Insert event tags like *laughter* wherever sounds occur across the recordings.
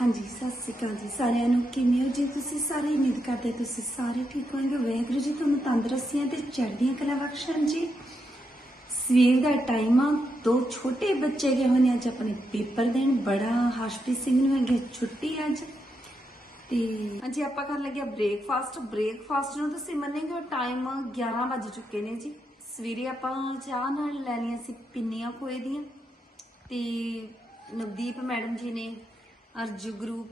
ਹਾਂਜੀ, ਸਤਿ ਸ਼੍ਰੀ ਅਕਾਲ ਜੀ ਸਾਰਿਆਂ ਨੂੰ। ਕਿਵੇਂ ਹੋ ਜੀ ਤੁਸੀਂ? ਸਾਰੇ ਉਮੀਦ ਕਰਦੇ ਤੁਸੀਂ ਸਾਰੇ ਠੀਕ ਹੋਣਗੇ। ਵਾਹਿਗੁਰੂ ਜੀ ਤੁਹਾਨੂੰ ਤੰਦਰੁਸਤੀਆਂ ਤੇ ਚੜ੍ਹਦੀਆਂ ਕਲਾ ਬਖਸ਼ਣ ਜੀ। ਸਵੇਰ ਦਾ ਟਾਈਮ ਆ, ਦੋ ਛੋਟੇ ਬੱਚੇ ਗਏ ਹੋਏ ਨੇ ਅੱਜ ਆਪਣੇ ਪੇਪਰ ਦੇਣ। ਬੜਾ ਹਰਸ਼ਪ੍ਰੀਤ ਸਿੰਘ ਨੂੰ ਹੈਗੀ ਛੁੱਟੀ ਅੱਜ। ਤੇ ਹਾਂਜੀ, ਆਪਾਂ ਕਰਨ ਲੱਗੇ ਬ੍ਰੇਕਫਾਸਟ ਬ੍ਰੇਕਫਾਸਟ ਨੂੰ ਤੁਸੀਂ ਮੰਨੇਗੇ ਟਾਈਮ 11 ਵੱਜ ਚੁੱਕੇ ਨੇ ਜੀ। ਸਵੇਰੇ ਆਪਾਂ ਚਾਹ ਨਾਲ ਲੈ ਲਈਆਂ ਸੀ ਪਿੰਨੀਆਂ ਖੋਏ ਦੀਆਂ। ਤੇ ਨਵਦੀਪ ਮੈਡਮ ਜੀ ਨੇ ਔਰ ਜੁਗਰੂ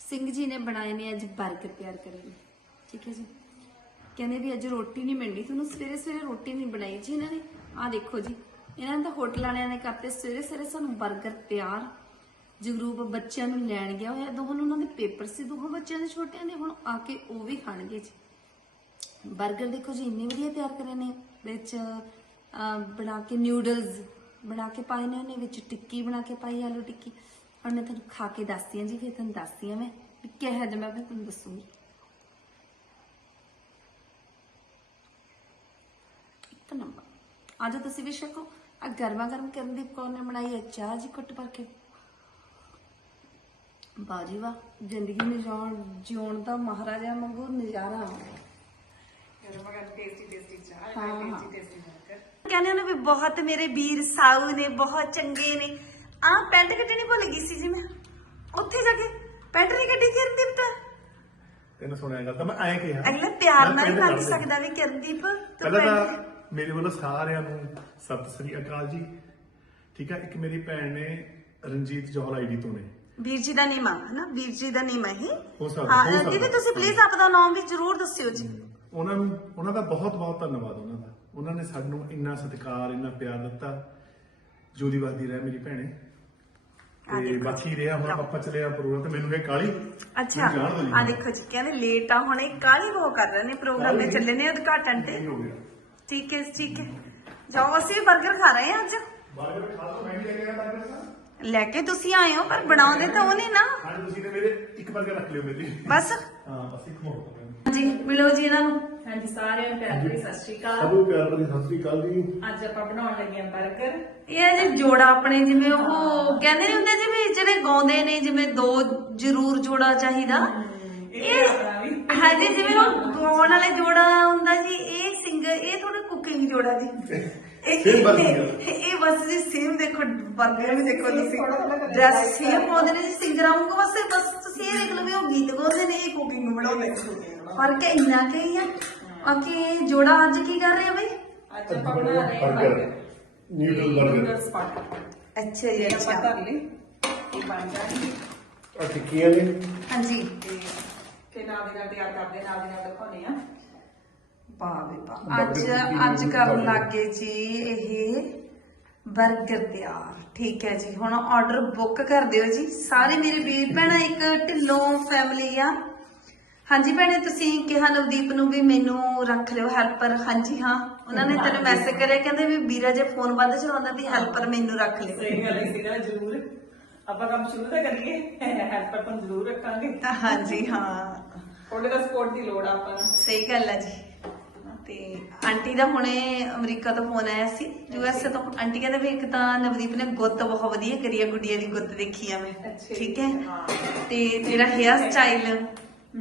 ਸਿੰਘ ਜੀ ਨੇ ਬਣਾਏ ਨੇ ਅੱਜ ਬਰਗਰ ਤਿਆਰ ਕਰੇ ਨੇ ਠੀਕ ਹੈ ਜੀ? ਕਹਿੰਦੇ ਵੀ ਅੱਜ ਰੋਟੀ ਨਹੀਂ ਮਿਲਣੀ, ਤੁਹਾਨੂੰ ਸਵੇਰੇ ਸਵੇਰੇ ਰੋਟੀ ਨਹੀਂ ਬਣਾਈ ਜੀ ਇਹਨਾਂ ਨੇ। ਆ ਦੇਖੋ ਜੀ, ਇਹਨਾਂ ਨੇ ਹੋਟਲ ਵਾਲਿਆਂ ਨੇ ਕਰਤੇ, ਸਵੇਰੇ ਸਵੇਰੇ ਸਾਨੂੰ 버ਗਰ ਤਿਆਰ। ਜਗਰੂਪ ਬੱਚਿਆਂ ਨੂੰ ਲੈਣ ਗਿਆ ਹੋਇਆ, ਦੋਹਾਂ ਨੂੰ ਉਹਨਾਂ ਦੇ ਪੇਪਰ ਸੀ, ਦੋਹਾਂ ਬੱਚਿਆਂ ਦੇ ਛੋਟਿਆਂ ਦੇ, ਹੁਣ ਆ ਕੇ ਉਹ ਵੀ ਖਾਣਗੇ ਜੀ। 버ਗਰ ਦੇਖੋ ਜੀ, ਇੰਨੇ ਵਧੀਆ ਤਿਆਰ ਕਰੇ ਨੇ, ਵਿੱਚ ਬਣਾ ਕੇ ਨਿਊਡਲਸ ਬਣਾ ਕੇ ਪਾਏ ਨੇ ਉਹਨੇ, ਵਿੱਚ ਟਿੱਕੀ ਬਣਾ ਕੇ ਪਾਈ, ਆਲੂ ਟਿੱਕੀ। ਹੁਣ ਮੈਂ ਤੁਹਾਨੂੰ ਖਾ ਕੇ ਦੱਸਦੀ ਹਾਂ ਜੀ ਫਿਰ ਤੁਹਾਨੂੰ ਦੱਸਦੀ ਹਾਂ ਮੈਂ ਵੀ ਕਿਹੋ ਜਿਹਾ ਮੈਂ ਤੁਹਾਨੂੰ ਦੱਸੂਗੀ ਇੱਕ ਨੰਬਰ ਅੱਜ ਤੁਸੀਂ ਵੀ ਛਕੋ ਆ ਗਰਮਾ ਗਰਮ ਕਰਨਦੀਪ ਕੌਰ ਨੇ ਬਣਾਈ ਹੈ ਚਾਹ ਜੀ ਕੁੱਟ ਭਰ ਕੇ ਬਾਜੀ ਵਾਹ ਜ਼ਿੰਦਗੀ ਨੂੰ ਜਿਉਣ ਜਿਉਣ ਦਾ ਮਹਾਰਾਜਾ ਵਾਂਗੂ ਨਜ਼ਾਰਾ ਆ ਹਾਂ, ਹਾਂ। ਕਹਿੰਦੇ ਨੇ ਵੀ ਬਹੁਤ ਮੇਰੇ ਵੀਰ ਸਾਊ ਨੇ ਬਹੁਤ ਚੰਗੇ ਨੇ ਆ ਪੈਂਟ ਕੱਢਣੀ ਭੁੱਲ ਗਈ ਸੀ ਜੀ ਮੈਂ? ਉੱਥੇ ਜਾ ਕੇ ਪੈਂਟ ਨਹੀਂ ਕੱਢੀ ਕਰਨਦੀਪ ਤਾਂ? ਤੈਨੂੰ ਸੁਣਿਆ ਗੱਲ ਤਾਂ ਮੈਂ ਐਂ ਕਿਹਾ ਅਗਲਾ ਪਿਆਰ ਨਾਲ ਹੀ ਪਿੰਡ ਸਕਦਾ ਵੀ ਕਰਨਦੀਪ ਤੂੰ ਪਹਿਲਾਂ ਪੈਂਟ ਤਾਂ ਮੇਰੇ ਵੱਲੋਂ ਸਾਰਿਆਂ ਨੂੰ ਸਤਿ ਸ੍ਰੀ ਅਕਾਲ ਜੀ। ਠੀਕ ਆ ਇੱਕ ਮੇਰੀ ਭੈਣ ਨੇ ਰਣਜੀਤ ਜੋਹਲ ਆਈਡੀ ਤੋਂ ਨੇ। ਵੀਰ ਜੀ ਦਾ ਨੀਮਾ ਹੈ ਨਾ ਵੀਰ ਜੀ ਦਾ ਨੀਮਾ ਹੀ। ਹੋ ਸਕਦਾ, ਹਾਂ ਹੋ ਸਕਦਾ। ਦੀਦੀ ਤੁਸੀਂ ਪਲੀਜ਼ ਆਪਦਾ ਨਾਮ ਵੀ ਜ਼ਰੂਰ ਦੱਸਿਓ ਜੀ। ਉਹਨਾਂ ਨੂੰ ਉਹਨਾਂ ਦਾ ਬਹੁਤ ਬਹੁਤ ਧੰਨਵਾਦ ਉਹਨਾਂ ਦਾ। ਉਹਨਾਂ ਨੇ ਸਾਨੂੰ ਇੰਨਾ ਸਤਿਕਾਰ ਇੰਨਾ ਪਿਆਰ ਦਿੱਤਾ। ਜੋਦੀ ਰਹਿ ਮੇਰੀ ਭੈਣੇ। ਆ ਤੇ ਬਾਕੀ ਰਿਹਾ ਹੁਣ ਆਪਾਂ ਚਲੇ ਆ ਪ੍ਰੋਗਰਾਮ ਤੇ ਮੈਨੂੰ ਇਹ ਕਾਲੀ ਅੱਛਾ। ਆ ਦੇਖੋ ਜੀ ਕਹਿੰਦੇ ਲੇਟ ਆ ਹੁਣ ਇਹ ਕਾਲੀ ਬਹੁਤ ਕਰ ਰਹੇ ਨੇ ਪ੍ਰੋਗਰਾਮ ਤੇ ਕਾਹਲੀ? ਚੱਲੇ ਨੇ ਉਦਘਾਟਨ ਤੇ। ਠੀਕ ਹੈ ਠੀਕ ਹੈ। ਜਾਓ ਅਸੀਂ 버ਗਰ ਖਾ ਰਹੇ ਹਾਂ ਅੱਜ। ਬਾਰਗਰ ਖਾ ਲਓ ਮੈਂ ਵੀ ਲੈ ਕੇ ਆਇਆ ਬਾਰਗਰ ਸਾਹਿਬ ਲੈ ਕੇ ਤੁਸੀਂ ਆਏ ਹੋ ਪਰ ਬਣਾਉਂਦੇ ਤਾਂ ਉਹਨੇ ਨਾ। ਹਾਂ ਤੁਸੀਂ ਨੇ ਮੇਰੇ ਇੱਕ ਬਰਗਰ ਰੱਖ ਲਿਓ ਮੇਰੇ। ਲਈ ਬਸ। ਹਾਂ ਬਸ ਇੱਕ ਮੋੜ ਜੀ ਮਿਲੋ ਜੀ ਇਹਨਾਂ ਨੂੰ। ਹਾਂਜੀ ਸਾਰਿਆਂ ਨੂੰ ਪਿਆਰ ਭਰੀ ਸਤਿ ਸ਼੍ਰੀ ਅਕਾਲ। ਸਭੂ ਪਿਆਰ ਭਰੀ ਸਤਿ ਸ੍ਰੀ ਅਕਾਲ ਜੀ। ਅੱਜ ਆਪਾਂ ਬਣਾਉਣ ਲੱਗੇ ਹਾਂ 버ਗਰ ਇਹ ਹੈ ਜੀ ਜੋੜਾ ਆਪਣੇ ਜਿਵੇਂ ਉਹ ਕਹਿੰਦੇ ਨੀ ਹੁੰਦੇ ਜਿਵੇਂ ਜਿਹੜੇ ਗਾਉਂਦੇ ਨੇ ਜਿਵੇਂ ਦੋ ਜ਼ਰੂਰ ਜੋੜਾ ਚਾਹੀਦਾ। ਇਹ ਆਪਣਾ ਵੀ ਹਾਂਜੀ ਜਿਵੇਂ ਉਹ ਗਾਉਣ ਵਾਲੇ ਜੋੜਾ ਹੁੰਦਾ ਜੀ ਇਹ ਸਿੰਗਰ ਇਹ ਥੋੜਾ ਕੁਕਿੰਗ ਜੋੜਾ ਜੀ। *laughs* ਸੇਮ ਬਰਗਰ ਇਹ ਬਸ ਜੀ ਸੇਮ ਦੇਖੋ ਬਰਗਰ ਵੀ ਦੇਖੋ ਤੁਸੀਂ। ਡਰੈਸ ਸੇਮ ਪਾਉਂਦੇ ਨੇ ਜੀ ਸਿੰਗਰ ਆਉਂਗਾ ਬਸ ਬਸ ਤੁਸੀਂ ਇਹ ਦੇਖ ਲਓਗੇ ਉਹ ਗੀਤ ਗਾਉਂਦੇ ਨੇ ਇਹ ਕੁਕਿੰਗ ਬਣਾਉਂਦੇ ਨੇ। ਫ਼ਰਕ ਇੰਨਾ ਕਿ ਹੀ ਆ। ਅਕੇ ਜੋੜਾ ਅੱਜ ਕੀ ਕਰ ਰਹੇ ਆ ਬਈ? ਅੱਜ ਆਪਾਂ ਬਣਾ ਰਹੇ ਹਾਂ ਬਰਗਰ ਨਿਊਡਲ ਬਰਗਰ ਅੱਛਾ ਜੀ ਅੱਛਾ। ਪਤਾ ਨਹੀਂ ਇਹ ਬਣ ਜਾਣਗੇ। ਅੱਛਾ ਕੀ ਹੈ ਜੀ? ਹਾਂਜੀ। ਤੇ ਨਾਲ ਦੇ ਨਾਲ ਤਿਆਰ ਕਰਦੇ ਨਾਲ ਦੇ ਨਾਲ ਦਿਖਾਉਣੇ ਆ। ਵਾਹ ਵੀ ਵਾਹ ਅੱਜ ਅੱਜ ਕਰਨ ਲੱਗੇ ਜੀ ਇਹ 버ਗਰ ਤਿਆਰ। ਠੀਕ ਹੈ ਜੀ ਹੁਣ ਆਰਡਰ ਬੁੱਕ ਕਰ ਦਿਓ ਜੀ। ਸਾਰੇ ਮੇਰੇ ਵੀਰ ਭੈਣਾਂ ਇੱਕ ਢਿੱਲੋਂ ਫੈਮਿਲੀ ਆ। ਹਾਂਜੀ ਭੈਣੇ ਤੁਸੀਂ ਕਿਹਾ ਨਵਦੀਪ ਨੂੰ ਵੀ ਮੈਨੂੰ ਰੱਖ ਲਿਓ ਹੈਲਪਰ ਹਾਂਜੀ ਹਾਂ ਉਹਨਾਂ ਨੇ ਤੈਨੂੰ ਮੈਸੇਜ ਕਰਿਆ ਕਹਿੰਦੇ ਵੀ ਵੀਰਾ ਜੇ ਫੋਨ ਵੱਧ ਚਲਾਉਂਦਾ ਤੇ ਹੈਲਪਰ ਮੈਨੂੰ ਰੱਖ ਲਿਓ। ਸਹੀ ਗੱਲ ਹੈ ਸੀਗਾ ਜ਼ਰੂਰ। ਆਪਾਂ ਕੰਮ ਸ਼ੁਰੂ ਤਾਂ ਕਰੀਏ। ਹੈਲਪਰ ਤਾਂ ਜ਼ਰੂਰ ਰੱਖਾਂਗੇ। ਹਾਂਜੀ ਹਾਂ। ਤੁਹਾਡੇ ਦਾ ਸਪੋਰਟ ਦੀ ਲੋੜ ਆਪਾਂ ਸਹੀ ਗੱਲ ਹੈ ਜੀ। ਤੇ ਆਂਟੀ ਦਾ ਹੁਣੇ ਅਮਰੀਕਾ ਤੋਂ ਫੋਨ ਆਇਆ ਸੀ। ਯੂਐਸਏ ਤੋਂ ਆਂਟੀ ਕਹਿੰਦੇ ਵੀ ਇੱਕ ਤਾਂ ਨਵਦੀਪ ਨੇ ਗੁੱਤ ਬਹੁਤ ਵਧੀਆ ਕਰੀ ਆ ਗੁੱਡੀਆਂ ਦੀ ਗੁੱਤ ਦੇਖੀ ਆ ਮੈਂ। ਠੀਕ ਹੈ। ਤੇ ਤੇਰਾ ਹੇਅਰ ਸਟਾਈਲ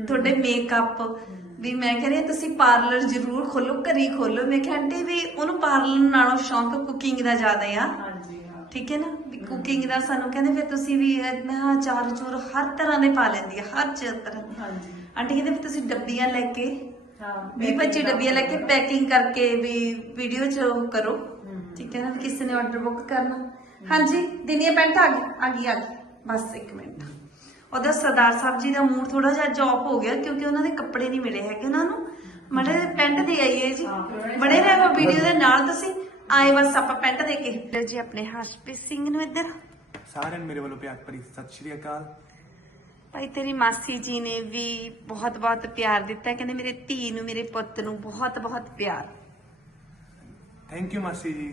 ਤੁਹਾਡੇ ਮੇਕਅਪ ਵੀ ਮੈਂ ਕਹਿੰਦੀ ਤੁਸੀਂ ਪਾਰਲਰ ਜ਼ਰੂਰ ਖੋਲੋ ਘਰੀ ਖੋਲੋ। ਮੈਂ ਕਿਹਾ ਆਂਟੀ ਵੀ ਉਹਨੂੰ ਪਾਰਲਰ ਨਾਲੋਂ ਸ਼ੌਂਕ ਕੁਕਿੰਗ ਦਾ ਜ਼ਿਆਦਾ ਆ। ਹਾਂਜੀ ਹਾਂ। ਠੀਕ ਹੈ ਨਾ? ਵੀ ਕੁਕਿੰਗ ਦਾ ਸਾਨੂੰ ਕਹਿੰਦੇ ਫਿਰ ਤੁਸੀਂ ਵੀ ਮੈਂ ਚਾਰ ਚੂਰ ਹਰ ਤਰ੍ਹਾਂ ਦੇ ਪਾ ਲੈਂਦੀ ਆ ਹਰ ਚ ਤਰ੍ਹਾਂ। ਦੀ। ਹਾਂਜੀ। ਆਂਟੀ ਕਹਿੰਦੇ ਵੀ ਤੁਸੀਂ ਡੱਬੀਆਂ ਲੈ ਕੇ ਹਾਂ ਵੀਹ 25 ਡੱਬੀਆਂ ਲੈ ਕੇ ਪੈਕਿੰਗ ਕਰਕੇ ਵੀ ਵੀਡੀਓ ਚ ਉਹ ਕਰੋ। ਠੀਕ ਹੈ ਨਾ ਕਿਸੇ ਨੇ ਆਰਡਰ ਬੁੱਕ ਕਰਨਾ। ਹਾਂਜੀ ਦਿਨੀਆ ਪੈਂਟ ਆ ਗਈ ਆ ਗਈ ਆ ਗਈ। ਬਸ ਇੱਕ ਮਿੰਟ। ਉਹਦਾ ਸਰਦਾਰ ਸਾਹਿਬ ਜੀ ਦਾ ਮੂਡ ਥੋੜਾ ਜਿਹਾ ਜੌਬ ਹੋ ਗਿਆ ਕਿਉਂਕਿ ਉਹਨਾਂ ਦੇ ਕੱਪੜੇ ਨਹੀਂ ਮਿਲੇ ਹੈਗੇ ਉਹਨਾਂ ਨੂੰ। ਮੜੇ ਪੈਂਟ ਦੇ ਆਈਏ ਜੀ। ਬੜੇ ਰਹੋ ਵੀਡੀਓ ਦੇ ਨਾਲ ਤੁਸੀਂ ਆਏ ਬਸ ਆਪਾਂ ਪੈਂਟ ਦੇ ਕੇ। ਜੀ ਆਪਣੇ ਹਰਸ਼ਪ੍ਰੀਤ ਸਿੰਘ ਨੂੰ ਇੱਧਰ। ਸਾਰਿਆਂ ਨੂੰ ਮੇਰੇ ਵੱਲੋਂ ਪਿਆਰ ਭਰੀ ਸਤਿ ਸ੍ਰੀ ਅਕਾਲ। ਭਾਈ ਤੇਰੀ ਮਾਸੀ ਜੀ ਨੇ ਵੀ ਬਹੁਤ ਬਹੁਤ ਪਿਆਰ ਦਿੱਤਾ। ਕਹਿੰਦੇ ਮੇਰੇ ਧੀ ਨੂੰ ਮੇਰੇ ਪੁੱਤ ਨੂੰ ਬਹੁਤ ਬਹੁਤ ਪਿਆਰ। ਥੈਂਕ ਯੂ ਮਾਸੀ ਜੀ।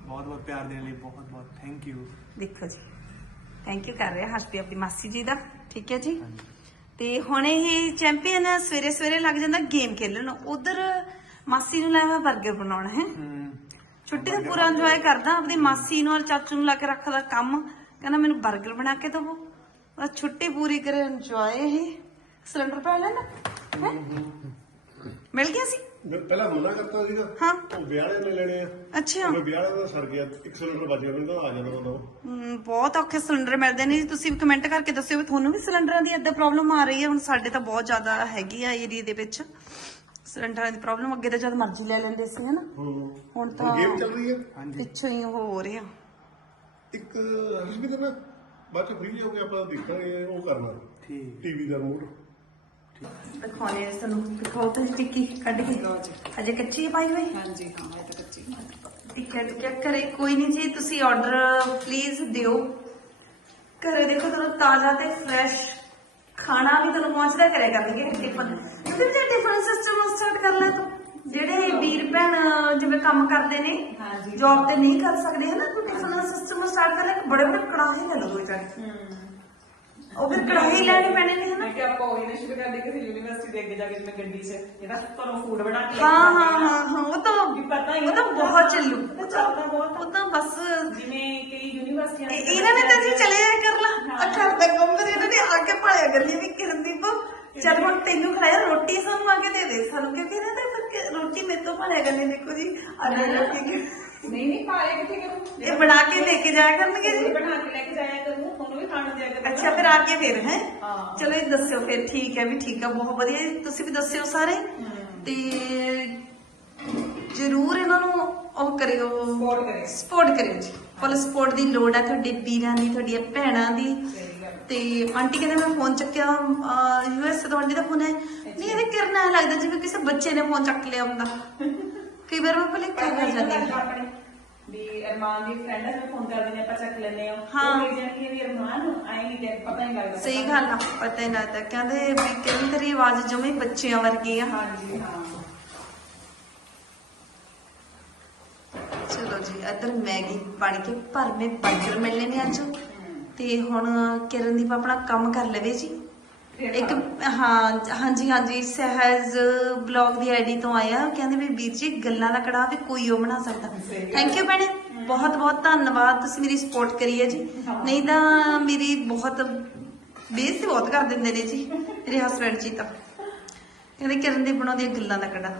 ਬਹੁਤ ਬਹੁਤ ਪਿਆਰ ਦੇਣ ਲਈ ਬਹੁਤ ਬਹੁਤ ਥੈਂਕ ਯੂ ਦੇਖੋ ਜੀ ਥੈਂਕ ਯੂ ਕਰ ਰਿਹਾ ਹਰਸ਼ਪ੍ਰੀਤ ਆਪਣੀ ਮਾਸੀ ਜੀ ਦਾ। ਠੀਕ ਹੈ ਜੀ? ਤੇ ਹੁਣ ਇਹ ਚੈਂਪੀਅਨ ਸਵੇਰੇ ਸਵੇਰੇ ਲੱਗ ਜਾਂਦਾ ਗੇਮ ਖੇਲਣ। ਉਧਰ ਮਾਸੀ ਨੂੰ ਲਾਇਆ 버ਗਰ ਬਣਾਉਣਾ ਹੈ। ਛੁੱਟੀ ਦਾ ਪੂਰਾ ਇੰਜੋਏ ਕਰਦਾ। ਆਪਣੀ ਮਾਸੀ ਨੂੰ ਔਰ ਚਾਚੂ ਨੂੰ ਲਾ ਕੇ ਰੱਖਦਾ ਕੰਮ। ਕਹਿੰਦਾ ਮੈਨੂੰ 버ਗਰ ਬਣਾ ਕੇ ਦਿਵੋ। ਆ ਛੁੱਟੀ ਪੂਰੀ ਕਰੇ ਇੰਜੋਏ ਇਹ। ਸਿਲੰਡਰ ਪਾ ਲੈਣਾ? ਹੈ? ਮਿਲ ਗਿਆ ਸੀ? ਮੈਂ ਪਹਿਲਾਂ ਮਨਾ ਕਰਤਾ ਸੀਗਾ। ਹਾਂ। ਉਹ ਵਿਆਹਲੇ ਨੇ ਲੈਣੇ ਆ। ਅੱਛਾ। ਮੈਂ ਵਿਆਹਲੇ ਦਾ ਸਰ ਗਿਆ 100 ਲੀਟਰ ਵੱਜ ਗਿਆ ਮੈਨੂੰ ਤਾਂ ਆ ਜਾਣਾ ਹਮ, ਬਹੁਤ ਔਖੇ ਸਿਲੰਡਰ ਮਿਲਦੇ ਨੇ ਜੀ। ਤੁਸੀਂ ਵੀ ਕਮੈਂਟ ਕਰਕੇ ਦੱਸਿਓ ਵੀ ਤੁਹਾਨੂੰ ਵੀ ਸਿਲੰਡਰਾਂ ਦੀ ਏਦਾਂ ਪ੍ਰੋਬਲਮ ਆ ਰਹੀ ਹੈ। ਹੁਣ ਸਾਡੇ ਤਾਂ ਬਹੁਤ ਜ਼ਿਆਦਾ ਹੈਗੀ ਆ ਏਰੀਆ ਦੇ ਵਿੱਚ। ਸਿਲੰਡਰਾਂ ਦੀ ਪ੍ਰੋਬਲਮ ਅੱਗੇ ਤਾਂ ਜਦ ਮਰਜ਼ੀ ਲੈ ਲੈਂਦੇ ਸੀ ਹਨਾ? ਹੁਣ ਤਾਂ ਗੇਮ ਚੱਲ ਰਹੀ ਹੈ? ਪਿੱਛੋਂ ਹੀ ਉਹ ਹੋ ਰਿਹਾ। ਇੱਕ ਹਰਸ਼ਮੀ ਦਾ ਨਾ ਬਾਅਦ ਚ ਫ੍ਰੀ ਹੋ ਕੇ ਆਪਾਂ ਦੇਖਾਂਗੇ ਉਹ ਕਰਨਾ ਠੀਕ। ਟੀਵੀ ਦਾ ਰਿਮੋਟ ਦਿਖਾਉਣੇ ਆ ਸਾਨੂੰ। ਦਿਖਾਓ ਤਾਂ ਟਿੱਕੀ ਕੱਢ ਕੇ। ਅਜੇ ਕੱਚੀ ਹੈ ਪਾਈ ਹੋਈ? ਹਾਂਜੀ ਹਾਂ ਇਹ ਤਾਂ ਕੱਚੀ ਟਿਕਟ ਚੈੱਕ ਕਰੇ ਕੋਈ ਨਹੀਂ ਜੀ। ਤੁਸੀਂ ਆਰਡਰ ਪਲੀਜ਼ ਦਿਓ। ਘਰੇ ਦੇਖੋ ਤੁਹਾਨੂੰ ਤਾਜ਼ਾ ਤੇ ਫਰੈਸ਼ ਖਾਣਾ ਵੀ ਤੁਹਾਨੂੰ ਪਹੁੰਚਦਾ ਕਰਿਆ ਕਰਨਗੇ। ਟਿਫਨ ਕਿਉਂਕਿ ਜੇ ਟਿਫਨ ਸਿਸਟਮ ਸਟਾਰਟ ਕਰ ਲੈ ਤੂੰ। ਜਿਹੜੇ ਵੀਰ ਭੈਣ ਜਿਵੇਂ ਕੰਮ ਕਰਦੇ ਨੇ ਹਾਂਜੀ। ਜੌਬ ਤੇ ਨਹੀਂ ਕਰ ਸਕਦੇ ਹਨਾ? ਤੂੰ ਟਿਫਨ ਸਿਸਟਮ ਸਟਾਰਟ ਕਰ ਲੈ ਬੜੇ ਬੜੇ ਕੜਾਹੇ ਲੈ ਲਓ ਦੋ ਚਾਰ। ਉਹ ਫਿਰ ਕੜਾਹੀ ਲੈਣੇ ਪੈਣੇ ਨੇ ਹਨਾ? ਮੈਂ ਕਿ ਆਪਾਂ ਉਹ ਹੀ ਸ਼ੁਰੂ ਕਰ ਦੇ ਕਿਸੇ ਯੂਨੀਵਰਸਿਟੀ ਦੇ ਅੱਗੇ ਜਾ ਕੇ ਜਿਵੇਂ ਗੱਡੀ 'ਚ ਜਿਹੜਾ ਤੁਹਾਨੂੰ ਫੂਡ ਬਣਾ ਕੇ ਹਾਂ ਹਾਂ ਹਾਂ ਹਾਂ ਉਹ ਤਾਂ ਵੀ ਪਤਾ ਹੀ ਉਹ ਤਾਂ ਬਹੁਤ ਚੱਲੂ। ਉਹ ਤਾਂ ਚੱਲਦਾ ਬਹੁਤ ਉਹ ਤਾਂ ਬਸ ਜਿਵੇਂ ਕਈ ਯੂਨੀਵਰਸਿਟੀਆਂ ਇਹ- ਇਹਨਾਂ ਨੇ ਤਾਂ ਜੀ ਚਲੇ ਜਾਇਆ ਕਰ ਲਾ ਆ ਘਰ ਦਾ ਕੰਮ ਤੇ ਇਹਨਾਂ ਨੇ ਆ ਕੇ ਭਾਲਿਆ ਕਰੀ ਵੀ ਕਿਰਨਦੀਪ ਚੱਲ ਹੁਣ ਤੈਨੂੰ ਖਲਾਇਆ ਰੋਟੀ ਸਾਨੂੰ ਆ ਕੇ ਦੇ ਦੇ ਸਾਨੂੰ ਕਿ ਭਾਲਿਆ ਕਰਨੀ ਦੇਖੋ ਜੀ ਅੱਜ ਰੋਟੀ ਨਹੀਂ ਨਹੀਂ ਪਾਏ ਕਿੱਥੇ ਕਰੂੰ? ਇਹ ਬਣਾ ਕੇ ਲੈ ਕੇ ਜਾਇਆ ਕਰਨਗੇ ਜੀ। ਬਣਾ ਕੇ ਲੈ ਕੇ ਜਾਇਆ ਕਰੂੰ ਤੁਹਾਨੂੰ ਵੀ ਖਾਣ ਦਿਆ ਕਰੂੰ। ਅੱਛਾ ਫਿਰ ਆ ਕੇ ਫਿਰ ਹੈ। ਚਲੋ ਇਹ ਦੱਸਿਓ ਫਿਰ ਠੀਕ ਹੈ ਵੀ ਠੀਕ ਹੈ ਬਹੁਤ ਵਧੀਆ ਤੁਸੀਂ ਵੀ ਦੱਸਿਓ ਸਾਰੇ। ਤੇ ਜਰੂਰ ਇਹਨਾਂ ਨੂੰ ਉਹ ਕਰਿਓ। Support ਕਰਿਓ। ਸਪੋਰਟ ਕਰਿਓ ਜੀ। ਫੁੱਲ ਸਪੋਰਟ ਦੀ ਲੋੜ ਹੈ ਤੁਹਾਡੇ ਵੀਰਾਂ ਦੀ ਤੁਹਾਡੀਆਂ ਭੈਣਾਂ ਦੀ। ਤੇ ਆਂਟੀ ਕਹਿੰਦੇ ਮੈਂ ਫੋਨ ਚੱਕਿਆ ਯੂਐਸ ਤੋਂ ਆਂਟੀ ਦਾ ਫੋਨ ਹੈ। ਨਹੀਂ ਇਹਦੇ ਕਿਰਨਾ ਐਂ ਲੱਗਦਾ ਜਿਵੇਂ ਕਿਸੇ ਬੱਚੇ ਨੇ ਫੋਨ ਚੱਕ ਲਿਆ ਹੁੰਦਾ। ਕਈ ਵਾਰ ਮੈਂ ਭਲੇ ਕਰ ਪਰ ਜਾਂਦੀ ਹਾਂ ਆਪਣੇ ਵੀ ਅਰਮਾਨ ਦੀ ਫਰੈਂਡ ਹੈ ਫੋਨ ਕਰਦੀ ਨੇ ਆਪਾਂ ਚੱਕ ਲੈਨੇ ਆ ਹਾਂ। ਉਹ ਕਹੀ ਜਾਂਦੀ ਹੈ ਵੀ ਅਰਮਾਨ ਆਏ ਨਹੀਂ ਤੇ ਪਤਾ ਨਹੀਂ ਲੱਗਦਾ। ਸਹੀ ਗੱਲ ਆ ਪਤਾ ਹੀ ਲੱਗਦਾ। ਕਹਿੰਦੇ ਵੀ ਕਹਿੰਦੀ ਤੇਰੀ ਆਵਾਜ਼ ਜਮੇ ਬੱਚਿਆਂ ਵਰਗੀ ਆ। ਹਾਂਜੀ ਹਾਂ। ਚਲੋ ਜੀ ਇੱਧਰ ਮੈਗੀ ਬਣ ਕੇ ਭਰਵੇਂ 버ਗਰ ਮਿਲਨੇ ਨੇ ਅੱਜ। ਤੇ ਹੁਣ ਕਿਰਨਦੀਪ ਆਪਣਾ ਕੰਮ ਕਰ ਲਵੇ ਜੀ। ਇੱਕ ਹਾਂ ਹਾਂਜੀ ਹਾਂਜੀ ਸਹਿਜ ਬਲੌਗ ਦੀ ਆਈਡੀ ਤੋਂ ਆਇਆ ਕਹਿੰਦੇ ਵੀ ਵੀਰ ਜੀ ਗੱਲਾਂ ਦਾ ਕੜਾ ਵੀ ਕੋਈ ਉਹ ਬਣਾ ਸਕਦਾ। ਥੈਂਕ ਯੂ ਭੈਣੇ। ਬਹੁਤ ਬਹੁਤ ਧੰਨਵਾਦ ਤੁਸੀਂ ਮੇਰੀ ਸਪੋਰਟ ਕਰੀ ਹੈ ਜੀ। ਨਹੀਂ ਤਾਂ ਮੇਰੀ ਬਹੁਤ ਬੇਇੱਜ਼ਤੀ ਬਹੁਤ ਕਰ ਦਿੰਦੇ ਨੇ ਜੀ ਮੇਰੇ ਹਸਬੰਡ ਜੀ ਤਾਂ। ਕਹਿੰਦੇ ਕਿਰਨਦੀਪ ਬਣਾਉਂਦੀ ਹੈ ਗੱਲਾਂ ਦਾ ਕੜਾ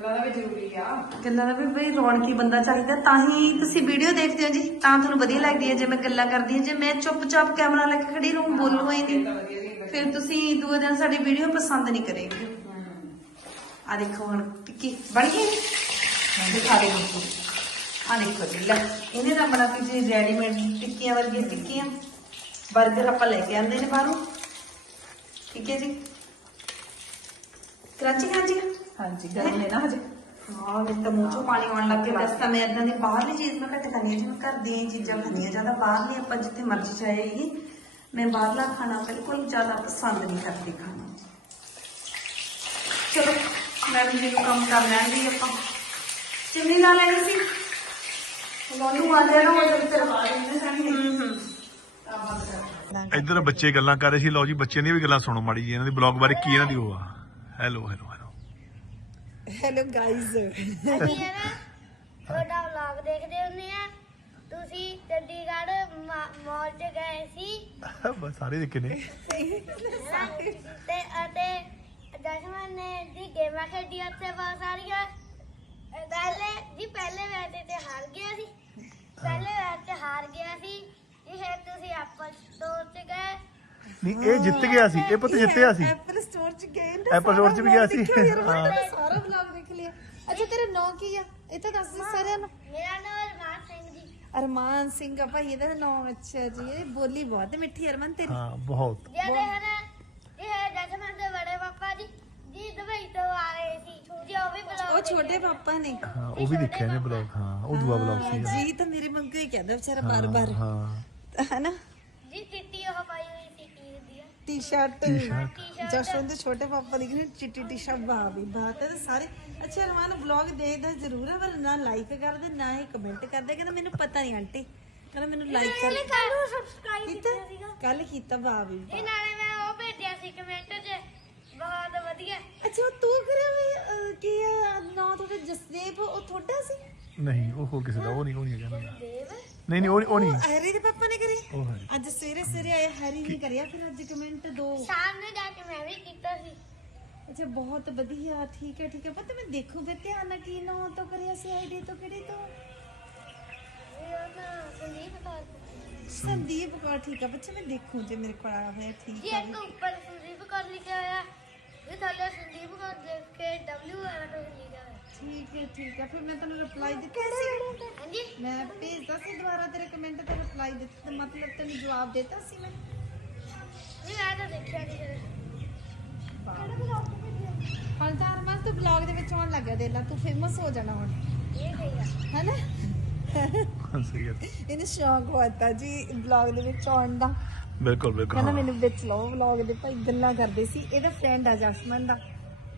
ਗੱਲਾਂ ਦਾ ਵੀ ਜ਼ਰੂਰੀ ਆ। ਗੱਲਾਂ ਦਾ ਵੀ ਬਈ ਰੌਣਕੀ ਬੰਦਾ ਚਾਹੀਦਾ ਤਾਂ ਹੀ ਤੁਸੀਂ ਵੀਡੀਓ ਦੇਖਦੇ ਹੋ ਜੀ ਤਾਂ ਤੁਹਾਨੂੰ ਵਧੀਆ ਲੱਗਦੀ ਹੈ ਜੇ ਮੈਂ ਗੱਲਾਂ ਕਰਦੀ ਹਾਂ ਜੇ ਮੈਂ ਚੁੱਪਚਾਪ ਕੈਮਰਾ ਲੈ ਕੇ ਖੜੀ ਰਹੂੰ ਬੋਲੂਗਾ ਹੀ ਇਹ ਤਾਂ ਨਹੀਂ ਵਧੀਆ ਫਿਰ ਤੁਸੀਂ ਦੂਏ ਦਿਨ ਸਾਡੀ ਵੀਡੀਓ ਪਸੰਦ ਨਹੀਂ ਕਰੇਗੇ। ਆ ਦੇਖੋ ਹੁਣ ਟਿੱਕੀ ਬਣ ਗਈ? ਦਿਖਾ ਦੇ ਮੈਨੂੰ ਆ ਦੇਖੋ ਜੀ ਲੈ ਇਹਨੇ ਤਾਂ ਬਣਾ ਕੇ ਜੀ ਰੈਡੀਮੇਡ ਟਿੱਕੀਆਂ ਵਰਗੀਆਂ ਟਿੱਕੀਆਂ। 버ਗਰ ਆਪਾਂ ਲੈ ਕੇ ਆਂਦੇ ਨੇ ਬਾਹਰੋਂ। ਠੀਕ ਹੈ ਜੀ। ਕਰਾਚੀ ਖਾਂਜੀ ਹਾਂਜੀ ਗਰਮ ਨੇ ਨਾ ਹਜੇ। ਹਾਂ ਮੇਰੇ ਤਾਂ ਮੂੰਹ ਚੋਂ ਪਾਣੀ ਆਉਣ ਲੱਗ ਗਿਆ। ਦੱਸ ਤਾਂ ਮੈਂ ਇਦਾਂ ਦੀ ਬਾਹਰਲੀ ਚੀਜ਼ ਮੈਂ ਘੱਟ ਖਾਂਦੀ ਹਾਂ ਜਿਵੇਂ ਘਰ ਦੀਆਂ ਚੀਜ਼ਾਂ ਖਾਂਦੀ ਹਾਂ ਜ਼ਿਆਦਾ ਬਾਹਰਲੀ ਆਪਾਂ ਜਿੱਥੇ ਮਰਜ਼ੀ ਜਾਈਏ ਮੈਂ ਬਾਹਰਲਾ ਖਾਣਾ ਬਿਲਕੁਲ ਜ਼ਿਆਦਾ ਪਸੰਦ ਨਹੀਂ ਕਰਦੀ ਖਾਣਾ। ਚਲੋ ਮੈਂ ਵੀ ਮੈਨੂੰ ਕੰਮ ਕਰ ਲੈਂਦੀ ਆਪਾਂ। ਚਿਮਨੀ ਲਾ ਲੈਣੀ ਸੀ? ਲੋਲੂ ਆ ਜਾਣਾ ਉਹ ਜਦ ਤੇਰਾ ਹੂੰ ਹੂੰ। ਇੱਧਰ ਬੱਚੇ ਗੱਲਾਂ ਕਰ ਰਹੇ ਸੀ। ਲਓ ਜੀ ਬੱਚਿਆਂ ਦੀਆਂ ਵੀ ਗੱਲਾਂ ਸੁਣੋ ਮਾੜੀ ਜੀ ਇਹਨਾਂ ਦੀ ਬਲੌਗ ਬਾਰੇ ਕੀ ਇਹਨਾਂ ਦੀ ਉਹ ਆ। Hello hello. ਹੈਲੋ ਅਸੀਂ ਹੈ ਨਾ ਤੁਹਾਡਾ ਵਲੌਗ ਦੇਖਦੇ ਹੁੰਦੇ ਆ। ਤੁਸੀਂ ਚੰਡੀਗੜ੍ਹ ਮਾਲ 'ਚ ਗਏ ਸੀ। *laughs* ਬਸ ਸਾਰੇ ਦੇਖੇ ਨੇ। ਤੇ ਅਤੇ ਜਸਮਨ ਨੇ ਜੀ ਗੇਮਾਂ ਖੇਡੀ ਉੱਥੇ ਬਹੁਤ ਸਾਰੀਆਂ। ਪਹਿਲੇ ਜੀ ਪਹਿਲੇ ਮੈਚ ਤੇ ਹਾਰ ਗਿਆ ਸੀ। ਪਹਿਲੇ ਮੈਚ 'ਚ ਹਾਰ ਗਿਆ ਸੀ। ਜੀ ਫਿਰ ਤੁਸੀਂ ਐਪਲ ਸਟੋਰ 'ਚ ਗਏ। ਨਹੀਂ ਇਹ ਜਿੱਤ ਗਿਆ ਸੀ। ਇਹ ਪੁੱਤ ਜਿੱਤਿਆ ਸੀ। ਐਪਲ ਸਟੋਰ ਚ ਗਏ ਨਾ Apple Store ਚ ਵੀ ਗਿਆ ਸੀ। ਹਾਂ। ਸਾਰਾ ਵਲੌਗ ਦੇਖ ਲਿਆ। ਅੱਛਾ ਤੇਰਾ ਨਾਂ ਕੀ ਆ? ਇਹ ਤਾਂ ਦੱਸ ਦੇ ਸਾਰਿਆਂ ਨੂੰ। ਮੇਰਾ ਨਾਮ ਅਰਮਾਨ ਸਿੰਘ ਜੀ। ਅਰਮਾਨ ਸਿੰਘ ਆ ਭਾਈ ਇਹਦਾ ਨਾਮ ਅੱਛਾ ਜੀ। ਇਹ ਬੋਲੀ ਬਹੁਤ ਮਿੱਠੀ ਅਰਮਾਨ ਤੇਰੀ। ਹਾਂ ਬਹੁਤ। ਹਨ ਇਹ ਜਸਮਨ ਦੇ ਬੜੇ ਪਾਪਾ ਜੀ ਜੀ ਦੁਬਈ ਤੋਂ ਆ ਰਹੇ ਸੀ। ਜੀ ਉਹ ਵੀ ਬਲੌਗ ਉਹ ਛੋਟੇ ਪਾਪਾ ਨੇ। ਹਾਂ ਉਹ ਵੀ ਦੇਖਿਆ ਨੇ ਬਲੌਗ ਹਾਂ ਉਹ ਦੂਆ ਬਲੌਗ ਸੀ। ਜੀ ਤਾਂ ਮੇਰੇ ਮੰਗੋ ਹੀ ਕਹਿੰਦਾ ਵਿਚਾਰਾ ਬਾਰ-ਬਾਰ। ਹਾਂ। ਹੈਨਾ? ਜੀ ਚਿੱਟੀ ਉਹ ਪਾਈ ਦੇ ਛੋਟੇ ਪਾਪਾ ਦੀ ਕਿਹਨੇ ਚਿੱਟੀ ਟੀ-ਸ਼ਰਟ ਵਾਹ ਵੀ ਬਾਤ ਹੈ ਤੇ ਸਾਰੇ। ਅੱਛਾ ਅਰਮਾਨ ਵਲੌਗ ਦੇਖਦਾ ਜ਼ਰੂਰ ਹੈ ਪਰ ਨਾ ਲਾਈਕ ਕਰਦੇ ਨਾ ਹੀ ਕਮੈਂਟ ਕਰਦੇ। ਕਹਿੰਦਾ ਮੈਨੂੰ ਪਤਾ ਨਹੀਂ ਆਂਟੀ। ਕਹਿੰਦਾ ਮੈਨੂੰ ਲਾਈਕ ਕਰ। ਕੱਲ ਨੂੰ ਸਬਸਕ੍ਰਾਈਬ ਕੀਤਾ ਸੀਗਾ। ਕੱਲ ਕੀਤਾ ਵਾਹ ਵੀ। ਇਹ ਨਾਲੇ ਮੈਂ ਉਹ ਭੇਜਿਆ ਸੀ ਕਮੈਂਟ 'ਚ। ਬਹੁਤ ਵਧੀਆ। ਅੱਛਾ ਤੂੰ ਕਰਿਆ ਵੀ ਕੀ ਨਾਂ ਤੁਹਾਡਾ ਜਸਦੇਵ ਉਹ ਤੁਹਾਡਾ ਸੀ? ਨਹੀਂ ਉਹ ਕਿਸੇ ਦਾ ਉਹ ਨਹੀਂ ਉਹ ਨਹੀਂ ਕਹਿੰਦਾ ਦੇਵ ਨਹੀਂ ਨਹੀਂ ਉਹ ਉਹ ਨਹੀਂ। ਹੈਰੀ ਦੇ ਪਾਪਾ ਨੇ ਕਰੀ? ਉਹ ਹੈਰੀ। ਅੱਜ ਸਵੇਰੇ ਸਵੇਰੇ ਆਏ ਹੈਰੀ ਨੇ ਕਰਿਆ ਫਿਰ ਅੱਜ ਕਮੈਂਟ ਦੋ। ਸਾਹਮਣੇ ਜਾ ਕੇ ਮੈਂ ਵੀ ਕੀਤਾ ਸੀ। ਅੱਛਾ ਬਹੁਤ ਵਧੀਆ ਠੀਕ ਹੈ ਠੀਕ ਹੈ। ਪਤਾ ਮੈਂ ਦੇਖੂ ਫਿਰ ਧਿਆਨ ਨਾਲ ਕੀ ਨਾਂ ਤੋਂ ਕਰਿਆ ਸੀ ਆਈਡੀ ਤੋਂ ਕਿਹੜੀ ਤੋਂ? ਇਹ ਨਾ ਸੰਦੀਪ ਕੌਰ। ਠੀਕ ਹੈ। ਬੱਚੇ ਮੈਂ ਦੇਖੂ ਜੇ ਮੇਰੇ ਕੋਲ ਆਇਆ ਹੋਇਆ ਠੀਕ ਜੀ ਹੈ। ਇੱਕ ਉੱਪਰ ਸੰਦੀਪ ਕੌਰ ਲਿਖਿਆ ਹੋਇਆ ਇਹ ਥੱਲੇ ਸੰਦੀਪ ਕੌਰ ਦੇਖ ਕੇ ਡਬਲਯੂ ਆਰ ਤੋਂ ਲਿਖਿਆ ਹੋਇਆ। ਠੀਕ ਹੈ ਠੀਕ ਹੈ। ਫਿਰ ਮੈਂ ਤੈਨੂੰ ਰਿਪਲਾਈ ਦਿੱਤਾ ਸੀ। ਹਾਂਜੀ ਮੈਂ ਭੇਜਦਾ ਸੀ ਦੁਬਾਰਾ ਤੇਰੇ ਕਮੈਂਟ ਤੇ ਰਿਪਲਾਈ ਦਿੱਤਾ ਤੇ ਮਤਲਬ ਤੈਨੂੰ ਜਵਾਬ ਦਿੱਤਾ ਸੀ ਮੈਂ। ਜੀ ਮੈਂ ਤਾਂ ਦੇਖਿਆ ਨਹੀਂ ਹੁਣ ਤਾਂ ਅਰਮਾਨ ਤੂੰ ਬਲੌਗ ਦੇ ਵਿੱਚ ਆਉਣ ਲੱਗਿਆ ਦੇ ਲਾ ਤੂੰ ਫੇਮਸ ਹੋ ਜਾਣਾ ਹੁਣ। ਇਹ ਸਹੀ ਆ। ਹੈਨਾ? ਸਹੀ ਹੈ ਇਹਨੂੰ ਸ਼ੌਂਕ ਹੋਤਾ ਜੀ ਬਲੌਗ ਦੇ ਵਿੱਚ ਆਉਣ ਦਾ। ਬਿਲਕੁਲ ਬਿਲਕੁਲ ਕਹਿੰਦਾ ਹਾਂ। ਮੈਨੂੰ ਵਿੱਚ ਲਾਓ ਵਲੌਗ ਦੇ ਭਾਈ ਗੱਲਾਂ ਕਰਦੇ ਸੀ। ਇਹਦਾ ਫਰੈਂਡ ਆ ਜਸਮਨ ਦਾ।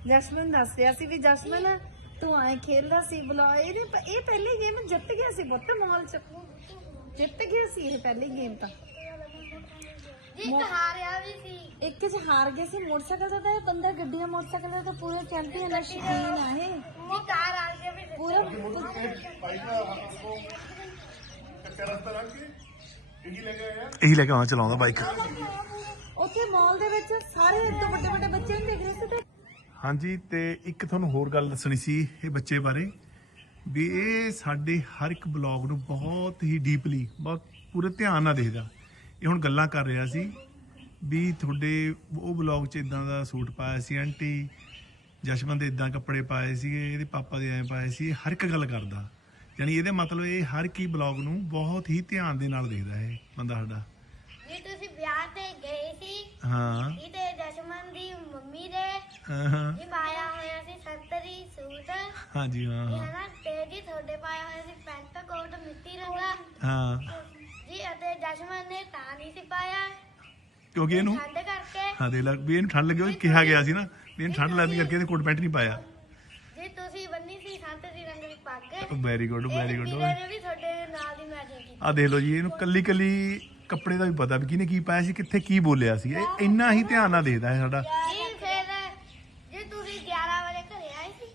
ਜਸਮਨ ਦੱਸ ਰਿਹਾ ਸੀ ਵੀ ਜਸਮਨ ਤੂੰ ਆਏ ਖੇਲਦਾ ਸੀ ਵਲੌਗ ਇਹਨੇ ਪ- ਇਹ ਪਹਿਲੇ ਗੇਮ ਜਿੱਤ ਗਿਆ ਸੀ ਬੁੱਤ ਮਾਲ ਚ। ਜਿੱਤ ਗਿਆ ਸੀ ਇਹ ਪਹਿਲੀ ਗੇਮ ਤਾਂ। ਇੱਕ ਹਾਰਿਆ ਵੀ ਸੀ। ਇੱਕ ਚ ਹਾਰ ਗਏ ਸੀ ਮੋਟਰਸਾਈਕਲ ਦਾ ਤਾਂ ਇਹ ਬੰਦਾ ਗੱਡੀਆਂ ਮੋਟਰਸਾਈਕਲ ਦਾ ਤਾਂ ਪੂਰੇ ਚੈਂਪੀਅਨ ਆ ਸ਼ਕੀਨ ਆ ਇਹ। ਜੀ ਕਾਰ ਆ ਗਿਆ ਵੀ ਪੂਰਾ ਇਹੀ ਲੈ ਕੇ ਆਉਣਾ ਚਲਾਉਂਦਾ ਬਾਈਕ ਉੱਥੇ ਮਾਲ ਦੇ ਵਿੱਚ ਸਾਰੇ ਇੱਥੇ ਵੱਡੇ ਵੱਡੇ ਬੱਚੇ ਨੂੰ ਦੇਖ ਰਹੇ ਸੀ ਤੇ ਹਾਂਜੀ ਤੇ ਇੱਕ ਤੁਹਾਨੂੰ ਹੋਰ ਗੱਲ ਦੱਸਣੀ ਸੀ ਇਹ ਬੱਚੇ ਬਾਰੇ ਵੀ ਇਹ ਸਾਡੇ ਹਰ ਇੱਕ ਬਲੌਗ ਨੂੰ ਬਹੁਤ ਹੀ ਡੀਪਲੀ ਬਹੁਤ ਪੂਰੇ ਧਿਆਨ ਨਾਲ ਦੇਖਦਾ। ਇਹ ਹੁਣ ਗੱਲਾਂ ਕਰ ਰਿਹਾ ਸੀ ਵੀ ਤੁਹਾਡੇ ਉਹ ਬਲੌਗ 'ਚ ਇਦਾਂ ਦਾ ਸੂਟ ਪਾਇਆ ਸੀ ਆਂਟੀ ਜਸ਼ਮਨ ਦੇ ਇਦਾਂ ਕੱਪੜੇ ਪਾਏ ਸੀਗੇ ਇਹਦੇ ਪਾਪਾ ਦੇ ਐਂ ਪਾਏ ਸੀ ਇਹ ਹਰ ਇੱਕ ਗੱਲ ਕਰਦਾ। ਯਾਨੀ ਇਹਦੇ ਮਤਲਬ ਇਹ ਹਰ ਕੀ ਬਲੌਗ ਨੂੰ ਬਹੁਤ ਹੀ ਧਿਆਨ ਦੇ ਨਾਲ ਦੇਖਦਾ ਇਹ ਬੰਦਾ ਸਾਡਾ। ਜੀ ਤੁਸੀਂ ਵਿਆਹ ਤੇ ਗਏ ਸੀ। ਹਾਂ। ਇਹਦੇ ਮੰਮੀ ਦੇ ਹਾਂ, ਹਾਂ। ਇਹ ਪਾਇਆ ਹੋਇਆ ਸੀ ਸੰਤਰੀ ਸੂਟ। ਹਾਂਜੀ ਹਾਂ ਇਹ ਹਾਂ ਹਨਾ ਤੇ ਜੀ ਤੁਹਾਡੇ ਪਾਇਆ ਹੋਇਆ ਸੀ ਪੈਂਟ ਕੋਟ ਮਿੱਟੀ ਰੰਗਾ ਹਾਂ। ਜੀ ਅਤੇ ਜਸ਼ਮਨ ਨੇ ਤਾਂ ਨਹੀਂ ਸੀ ਪਾਇਆ। ਕਿਉਂਕਿ ਇਹਨੂੰ ਠੰਡ ਕਰਕੇ। ਹਾਂ ਦੇ ਲੱਗ ਵੀ ਇਹਨੂੰ ਠੰਡ ਲੱਗੀ ਉਹ ਕਿਹਾ ਗਿਆ ਸੀ ਨਾ ਵੀ ਇਹਨੂੰ ਠੰਡ ਲੱਗਦੀ ਕਰਕੇ ਇਹਦੇ ਕੋਟ ਪੈਂਟ ਨਹੀਂ ਪਾਇਆ। ਜੀ ਤੁਸੀਂ ਬੰਨੀ ਸੀ ਸੰਤਰੀ ਰੰਗ ਦੀ ਪੱਗ। ਵੈਰੀ ਗੁੱਡ ਵੈਰੀ ਗੁੱਡ ਵੀਰੇ ਨੇ ਵੀ ਤੁਹਾਡੇ ਨਾਲ ਦੀ ਮੈਚਿੰਗ ਕੀਤੀ। ਆ ਦੇਖ ਲਓ ਜੀ ਇਹਨੂੰ ਕੱਲੀ ਕੱਲੀ ਕੱਪੜੇ ਦਾ ਵੀ ਪਤਾ ਵੀ ਕਿਹਨੇ ਕੀ ਪਾਇਆ ਸੀ ਕਿੱਥੇ ਕੀ ਬੋਲਿਆ ਸੀ। ਇਹ ਇੰਨਾ ਹੀ ਧਿਆਨ ਨਾਲ ਦੇਖਦਾ ਹੈ ਸਾਡਾ। ਜੀ ਤੁਸੀਂ 11 ਵਜੇ ਘਰੇ ਆਏ ਸੀ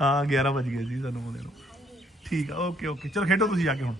ਹਾਂ 11 ਵਜ ਗਏ ਜੀ ਸਾਨੂੰ ਆਉਂਦੇ ਨੂੰ। ਠੀਕ ਆ, ਓਕੇ ਓਕੇ। ਚਲੋ ਖੇਡੋ ਤੁਸੀਂ ਜਾ ਕੇ ਹੁਣ।